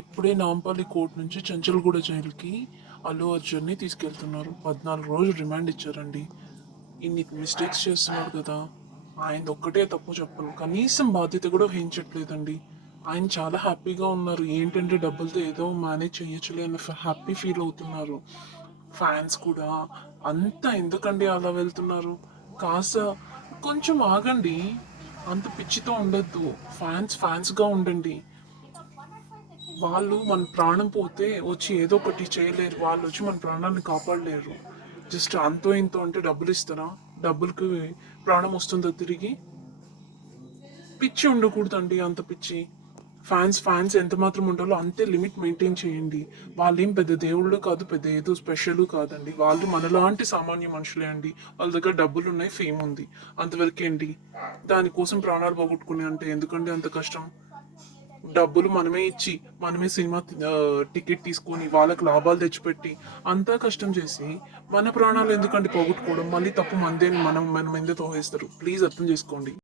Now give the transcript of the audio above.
ఇప్పుడే నాంపల్లి కోర్టు నుంచి చంచల్గూడ జైలుకి అల్లు అర్జున్ని తీసుకెళ్తున్నారు. 14 రోజులు రిమాండ్ ఇచ్చారండి. ఇన్ని మిస్టేక్స్ చేస్తున్నాడు కదా, ఆయన ఒక్కటే తప్పు చెప్పను, కనీసం బాధ్యత కూడా వహించట్లేదండి. ఆయన చాలా హ్యాపీగా ఉన్నారు. ఏంటంటే డబ్బులతో ఏదో మేనేజ్ చేయొచ్చులే అన్న హ్యాపీ ఫీల్ అవుతున్నారు. ఫ్యాన్స్ కూడా అంతా ఎందుకండి అలా వెళ్తున్నారు? కాస్త కొంచెం ఆగండి. అంత పిచ్చితో ఉండొద్దు. ఫ్యాన్స్గా ఉండండి. వాళ్ళు మన ప్రాణం పోతే వచ్చి ఏదో ఒకటి చేయలేరు. వాళ్ళు వచ్చి మన ప్రాణాన్ని కాపాడలేరు. జస్ట్ అంతో ఇంతో అంటే డబ్బులు ఇస్తారా? డబ్బులకి ప్రాణం వస్తుందో తిరిగి? పిచ్చి ఉండకూడదండి, అంత పిచ్చి. ఫ్యాన్స్ ఎంత మాత్రం ఉండాలో అంతే లిమిట్ మెయింటైన్ చేయండి. వాళ్ళు ఏం పెద్ద దేవుళ్ళు కాదు, పెద్ద ఏదో స్పెషల్ కాదండి. వాళ్ళు మనలాంటి సామాన్య మనుషులే అండి. వాళ్ళ దగ్గర డబ్బులు ఉన్నాయి, ఫేమ్ ఉంది, అంతవరకే అండి. దానికోసం ప్రాణాలు పోగొట్టుకుని అంటే ఎందుకండి అంత కష్టం? డబ్బులు మనమే ఇచ్చి మనమే సినిమా టికెట్ తీసుకొని వాళ్ళకి లాభాలు తెచ్చిపెట్టి అంతా కష్టం చేసి మన ప్రాణాలు ఎందుకంటే పోగొట్టుకోవడం? మళ్ళీ తప్పు మందే అని మనం ఎందుకు తోసేస్తారు? ప్లీజ్ అర్థం చేసుకోండి.